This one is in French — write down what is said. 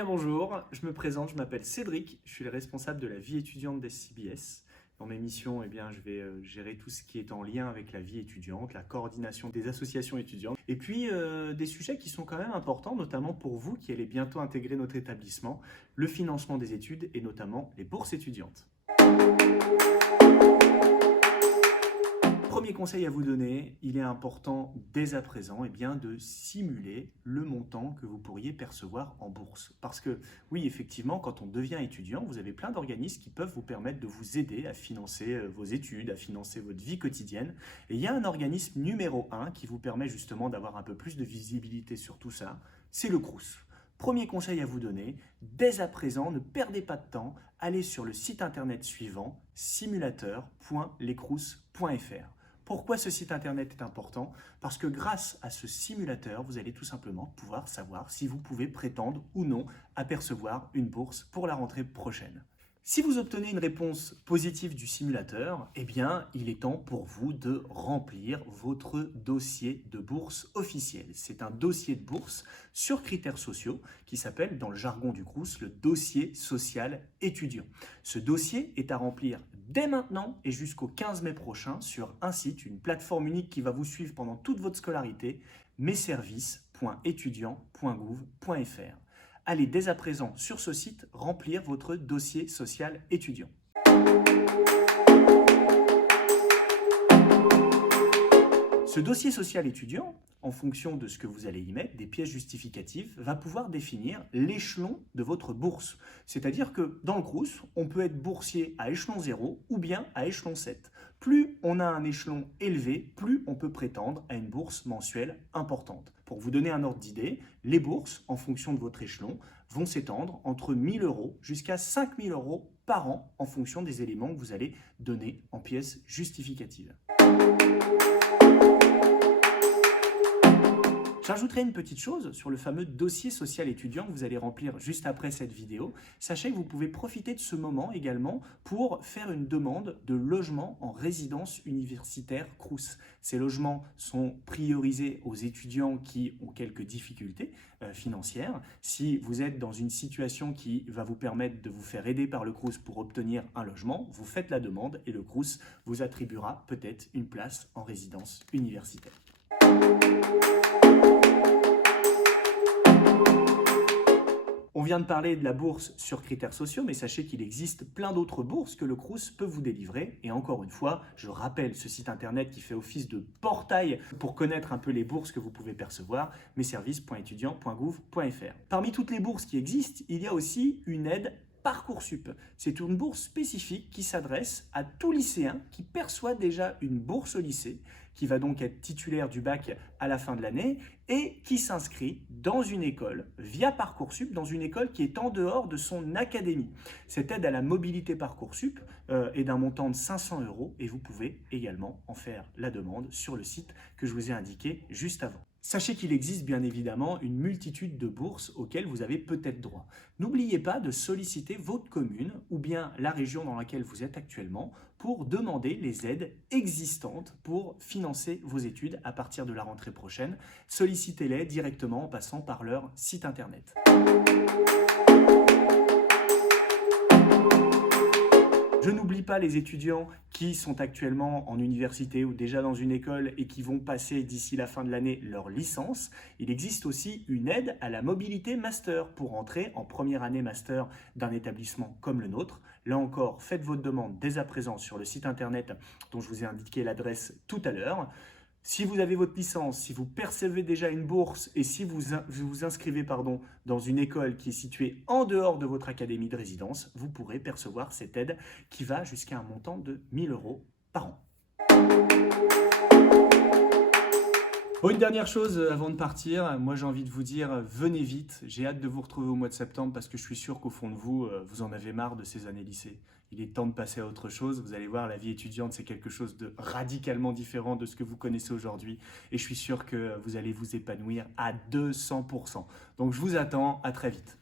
bien bonjour, je me présente, je m'appelle Cédric, je suis le responsable de la vie étudiante d'SCBS. Dans mes missions, je vais gérer tout ce qui est en lien avec la vie étudiante, la coordination des associations étudiantes, et puis des sujets qui sont quand même importants, notamment pour vous qui allez bientôt intégrer notre établissement, le financement des études et notamment les bourses étudiantes. Premier conseil à vous donner, il est important dès à présent de simuler le montant que vous pourriez percevoir en bourse. Parce que oui, effectivement, quand on devient étudiant, vous avez plein d'organismes qui peuvent vous permettre de vous aider à financer vos études, à financer votre vie quotidienne. Et il y a un organisme numéro 1 qui vous permet justement d'avoir un peu plus de visibilité sur tout ça, c'est le Crous. Premier conseil à vous donner, dès à présent, ne perdez pas de temps, allez sur le site internet suivant, simulateur.lescrous.fr. Pourquoi ce site internet est important? Parce que grâce à ce simulateur, vous allez tout simplement pouvoir savoir si vous pouvez prétendre ou non à percevoir une bourse pour la rentrée prochaine. Si vous obtenez une réponse positive du simulateur, il est temps pour vous de remplir votre dossier de bourse officiel. C'est un dossier de bourse sur critères sociaux qui s'appelle, dans le jargon du Crous, le dossier social étudiant. Ce dossier est à remplir dès maintenant et jusqu'au 15 mai prochain sur un site, une plateforme unique qui va vous suivre pendant toute votre scolarité, messervices.etudiant.gouv.fr. Allez dès à présent sur ce site remplir votre dossier social étudiant. Ce dossier social étudiant, en fonction de ce que vous allez y mettre, des pièces justificatives, va pouvoir définir l'échelon de votre bourse. C'est-à-dire que dans le Crous, on peut être boursier à échelon 0 ou bien à échelon 7. Plus on a un échelon élevé, plus on peut prétendre à une bourse mensuelle importante. Pour vous donner un ordre d'idée, les bourses, en fonction de votre échelon, vont s'étendre entre 1 000 € jusqu'à 5 000 € par an en fonction des éléments que vous allez donner en pièces justificatives. J'ajouterai une petite chose sur le fameux dossier social étudiant que vous allez remplir juste après cette vidéo. Sachez que vous pouvez profiter de ce moment également pour faire une demande de logement en résidence universitaire Crous. Ces logements sont priorisés aux étudiants qui ont quelques difficultés financières. Si vous êtes dans une situation qui va vous permettre de vous faire aider par le Crous pour obtenir un logement, vous faites la demande et le Crous vous attribuera peut-être une place en résidence universitaire. On vient de parler de la bourse sur critères sociaux, mais sachez qu'il existe plein d'autres bourses que le Crous peut vous délivrer. Et encore une fois, je rappelle ce site internet qui fait office de portail pour connaître un peu les bourses que vous pouvez percevoir, messervices.etudiant.gouv.fr. Parmi toutes les bourses qui existent, il y a aussi une aide Parcoursup. C'est une bourse spécifique qui s'adresse à tout lycéen qui perçoit déjà une bourse au lycée, qui va donc être titulaire du bac à la fin de l'année et qui s'inscrit dans une école via Parcoursup, dans une école qui est en dehors de son académie. Cette aide à la mobilité Parcoursup est d'un montant de 500 € et vous pouvez également en faire la demande sur le site que je vous ai indiqué juste avant. Sachez qu'il existe bien évidemment une multitude de bourses auxquelles vous avez peut-être droit. N'oubliez pas de solliciter votre commune ou bien la région dans laquelle vous êtes actuellement pour demander les aides existantes pour financer vos études à partir de la rentrée prochaine. Sollicitez-les directement en passant par leur site internet. Je n'oublie pas les étudiants qui sont actuellement en université ou déjà dans une école et qui vont passer d'ici la fin de l'année leur licence. Il existe aussi une aide à la mobilité master pour entrer en première année master d'un établissement comme le nôtre. Là encore, faites votre demande dès à présent sur le site internet dont je vous ai indiqué l'adresse tout à l'heure. Si vous avez votre licence, si vous percevez déjà une bourse et si vous vous inscrivez dans une école qui est située en dehors de votre académie de résidence, vous pourrez percevoir cette aide qui va jusqu'à un montant de 1 000 € par an. Bon, une dernière chose avant de partir, moi j'ai envie de vous dire, venez vite, j'ai hâte de vous retrouver au mois de septembre parce que je suis sûr qu'au fond de vous, vous en avez marre de ces années lycée. Il est temps de passer à autre chose, vous allez voir, la vie étudiante c'est quelque chose de radicalement différent de ce que vous connaissez aujourd'hui et je suis sûr que vous allez vous épanouir à 200%. Donc je vous attends, à très vite.